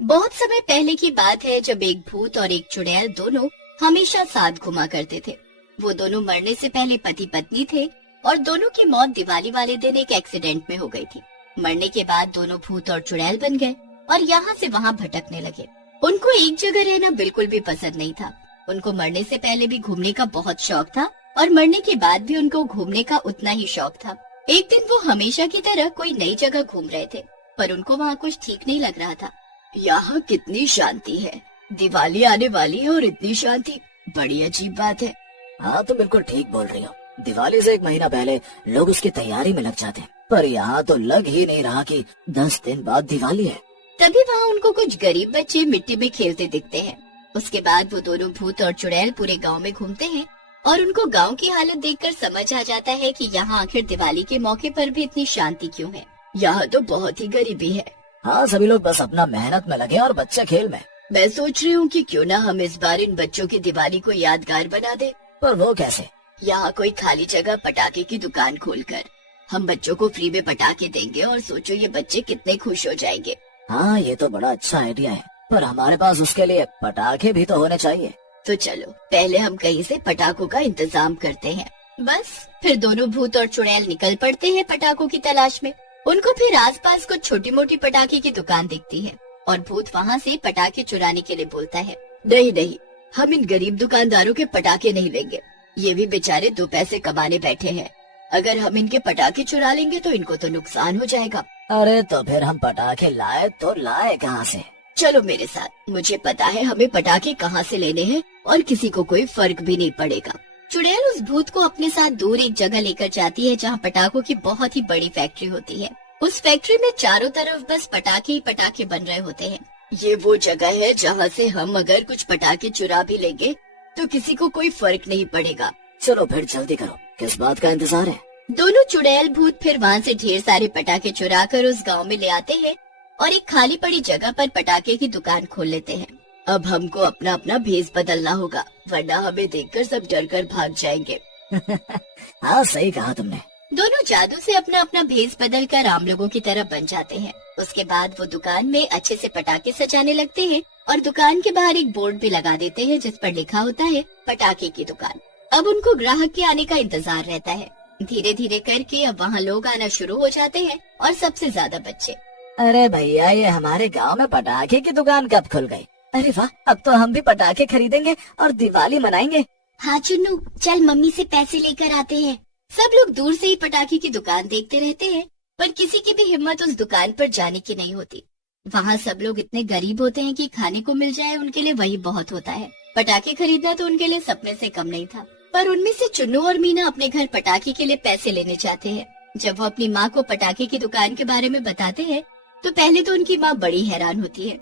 बहुत समय पहले की बात है जब एक भूत और एक चुड़ैल दोनों हमेशा साथ घुमा करते थे। वो दोनों मरने से पहले पति पत्नी थे और दोनों की मौत दिवाली वाले दिन एक एक्सीडेंट में हो गई थी। मरने के बाद दोनों भूत और चुड़ैल बन गए और यहाँ से वहाँ भटकने लगे। उनको एक जगह रहना बिल्कुल भी पसंद नहीं था। उनको मरने से पहले भी घूमने का बहुत शौक था और मरने के बाद भी उनको घूमने का उतना ही शौक था। एक दिन वो हमेशा की तरह कोई नई जगह घूम रहे थे, पर उनको वहाँ कुछ ठीक नहीं लग रहा था। यहाँ कितनी शांति है, दिवाली आने वाली है और इतनी शांति, बड़ी अजीब बात है। हाँ, तुम बिल्कुल ठीक बोल रही हो। दिवाली से एक महीना पहले लोग उसकी तैयारी में लग जाते हैं, पर यहाँ तो लग ही नहीं रहा कि 10 दिन बाद दिवाली है। तभी वहाँ उनको कुछ गरीब बच्चे मिट्टी में खेलते दिखते हैं। उसके बाद वो दोनों भूत और चुड़ैल पूरे गांव में घूमते हैं और उनको गांव की हालत देखकर समझ आ जाता है कि यहाँ आखिर दिवाली के मौके पर भी इतनी शांति क्यों है। यहाँ तो बहुत ही गरीबी है। हाँ, सभी लोग बस अपना मेहनत में लगे और बच्चे खेल में। मैं सोच रही हूँ कि क्यों ना हम इस बार इन बच्चों की दिवाली को यादगार बना दे। पर वो कैसे? यहाँ कोई खाली जगह पटाखे की दुकान खोलकर हम बच्चों को फ्री में पटाखे देंगे और सोचो ये बच्चे कितने खुश हो जाएंगे। हाँ, ये तो बड़ा अच्छा आइडिया है, पर हमारे पास उसके लिए पटाखे भी तो होने चाहिए। तो चलो पहले हम कहीं से पटाखों का इंतजाम करते हैं। बस फिर दोनों भूत और चुड़ैल निकल पड़ते हैं पटाखों की तलाश में। उनको फिर आसपास कुछ छोटी मोटी पटाखे की दुकान दिखती है और भूत वहाँ से पटाखे चुराने के लिए बोलता है, नहीं नहीं, हम इन गरीब दुकानदारों के पटाखे नहीं लेंगे। ये भी बेचारे 2 पैसे कमाने बैठे हैं। अगर हम इनके पटाखे चुरा लेंगे तो इनको तो नुकसान हो जाएगा। अरे तो फिर हम पटाखे लाए तो लाए कहाँ से? चलो मेरे साथ, मुझे पता है हमें पटाखे कहाँ से लेने हैं और किसी को कोई फर्क भी नहीं पड़ेगा। चुड़ैल उस भूत को अपने साथ दूर एक जगह लेकर जाती है जहाँ पटाखों की बहुत ही बड़ी फैक्ट्री होती है। उस फैक्ट्री में चारों तरफ बस पटाखे ही पटाखे बन रहे होते हैं। ये वो जगह है जहाँ से हम अगर कुछ पटाखे चुरा भी लेंगे तो किसी को कोई फर्क नहीं पड़ेगा। चलो फिर जल्दी करो, किस बात का इंतजार है? दोनों चुड़ैल भूत फिर वहाँ से ढेर सारे पटाखे चुरा कर उस गाँव में ले आते हैं और एक खाली पड़ी जगह पर पटाखे की दुकान खोल लेते हैं। अब हमको अपना अपना भेष बदलना होगा, वरना हमें देखकर सब डर कर भाग जाएंगे। हाँ, सही कहा तुमने। दोनों जादू से अपना अपना भेष बदल कर आम लोगों की तरह बन जाते हैं। उसके बाद वो दुकान में अच्छे से पटाखे सजाने लगते हैं और दुकान के बाहर एक बोर्ड भी लगा देते हैं जिस पर लिखा होता है पटाखे की दुकान। अब उनको ग्राहक के आने का इंतजार रहता है। धीरे धीरे करके अब वहाँ लोग आना शुरू हो जाते हैं और सबसे ज्यादा बच्चे। अरे भैया, ये हमारे गांव में पटाखे की दुकान कब खुल गई? अरे वाह, अब तो हम भी पटाखे खरीदेंगे और दिवाली मनाएंगे। हाँ चुन्नू, चल मम्मी से पैसे लेकर आते हैं। सब लोग दूर से ही पटाखे की दुकान देखते रहते हैं, पर किसी की भी हिम्मत उस दुकान पर जाने की नहीं होती। वहाँ सब लोग इतने गरीब होते हैं कि खाने को मिल जाए उनके लिए वही बहुत होता है। पटाखे खरीदना तो उनके लिए सपने से कम नहीं था। पर उनमें से चुन्नू और मीना अपने घर पटाखे के लिए पैसे लेने चाहते हैं। जब वो अपनी माँ को पटाखे की दुकान के बारे में बताते हैं तो पहले तो उनकी माँ बड़ी हैरान होती है,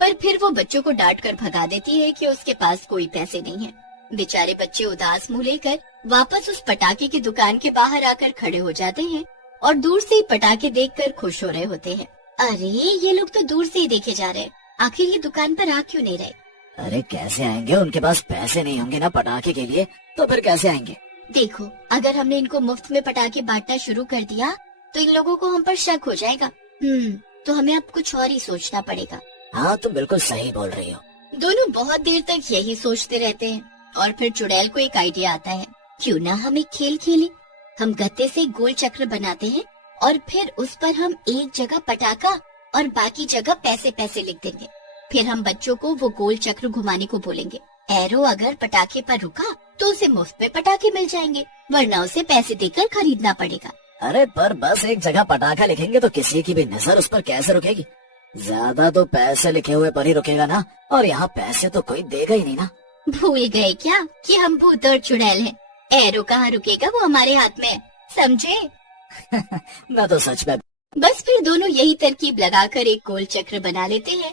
पर फिर वो बच्चों को डांट कर भगा देती है कि उसके पास कोई पैसे नहीं है। बेचारे बच्चे उदास मुंह लेकर वापस उस पटाखे की दुकान के बाहर आकर खड़े हो जाते हैं और दूर से ही पटाखे देखकर खुश हो रहे होते हैं। अरे ये लोग तो दूर से ही देखे जा रहे हैं, आखिर ये दुकान पर आ क्यों नहीं रहे? अरे कैसे आएंगे, उनके पास पैसे नहीं होंगे ना पटाखे के लिए, तो फिर कैसे आएंगे? देखो, अगर हमने इनको मुफ्त में पटाखे बांटना शुरू कर दिया तो इन लोगों को हम पर शक हो जाएगा। तो हमें अब कुछ और ही सोचना पड़ेगा। हाँ, तुम बिल्कुल सही बोल रही हो। दोनों बहुत देर तक यही सोचते रहते हैं और फिर चुड़ैल को एक आइडिया आता है, क्यों ना हम एक खेल खेलें। हम गत्ते से गोल चक्र बनाते हैं और फिर उस पर हम एक जगह पटाखा और बाकी जगह पैसे पैसे लिख देंगे। फिर हम बच्चों को वो गोल चक्र घुमाने को बोलेंगे। एरो अगर पटाखे पर रुका तो उसे मुफ्त में पटाखे मिल जाएंगे, वरना उसे पैसे देकर खरीदना पड़ेगा। अरे पर बस एक जगह पटाखा लिखेंगे तो किसी की भी नजर उस पर कैसे रुकेगी? ज्यादा तो पैसे लिखे हुए पर ही रुकेगा ना, और यहाँ पैसे तो कोई देगा ही नहीं ना। भूल गए क्या कि हम भूत और चुड़ैल हैं? एरो कहाँ रुकेगा, वो हमारे हाथ में है, समझे? मैं तो सच में। बस फिर दोनों यही तरकीब लगाकर एक गोल चक्र बना लेते हैं